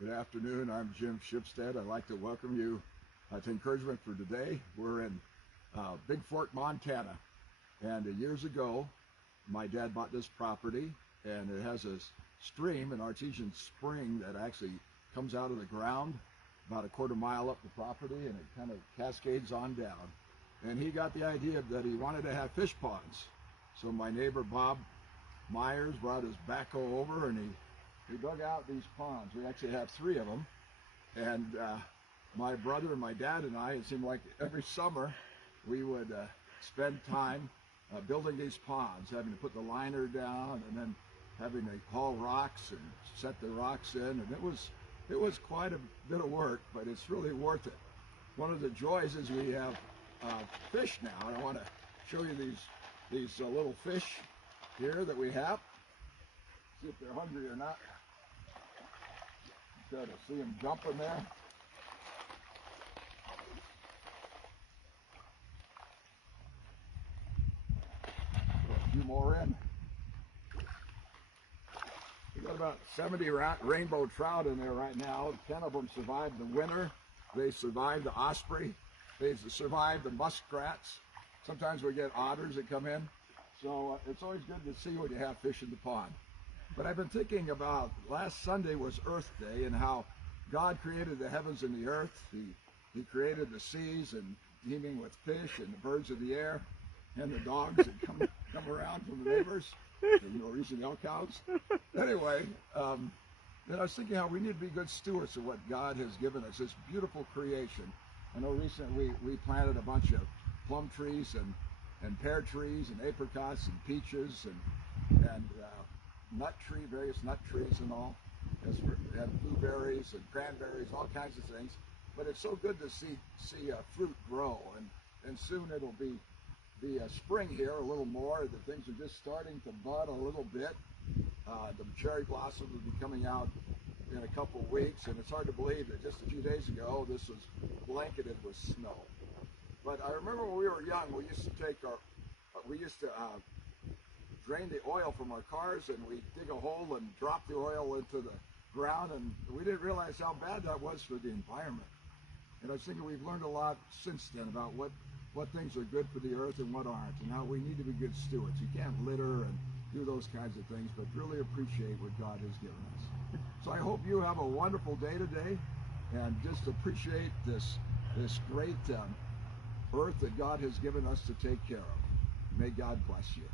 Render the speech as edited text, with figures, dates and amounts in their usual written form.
Good afternoon. I'm Jim Shipstead. I'd like to welcome you to Encouragement for Today. We're in Big Fork, Montana. And years ago, my dad bought this property, and it has a stream, an artesian spring that actually comes out of the ground about a quarter mile up the property, and it kind of cascades on down. And he got the idea that he wanted to have fish ponds. So my neighbor Bob Myers brought his backhoe over, and he dug out these ponds. We actually have 3 of them. And my brother and my dad and I, it seemed like every summer, we would spend time building these ponds, having to put the liner down and then having to haul rocks and set the rocks in. And it was quite a bit of work, but it's really worth it. One of the joys is we have fish now. And I want to show you these little fish here that we have. See if they're hungry or not. Got to see them jumping there. Put a few more in. We got about 70 rainbow trout in there right now. 10 of them survived the winter. They survived the osprey. They survived the muskrats. Sometimes we get otters that come in. So it's always good to see when you have fish in the pond. But I've been thinking about last Sunday was Earth Day and how God created the heavens and the earth. He created the seas and teeming with fish and the birds of the air and the dogs that come around from the neighbors, the Norwegian elk hounds. Anyway, then I was thinking how we need to be good stewards of what God has given us, this beautiful creation. I know recently we planted a bunch of plum trees and pear trees and apricots and peaches and various nut trees and all, and blueberries and cranberries, all kinds of things. But it's so good to see fruit grow, and soon it'll be spring here a little more. The things are just starting to bud a little bit. The cherry blossoms will be coming out in a couple of weeks, and it's hard to believe that just a few days ago this was blanketed with snow. But I remember when we were young, we used to drain the oil from our cars, and we dig a hole and drop the oil into the ground, and we didn't realize how bad that was for the environment. And I was thinking we've learned a lot since then about what things are good for the earth and what aren't, and how we need to be good stewards. You can't litter and do those kinds of things, but really appreciate what God has given us. So I hope you have a wonderful day today, and just appreciate this great earth that God has given us to take care of. May God bless you.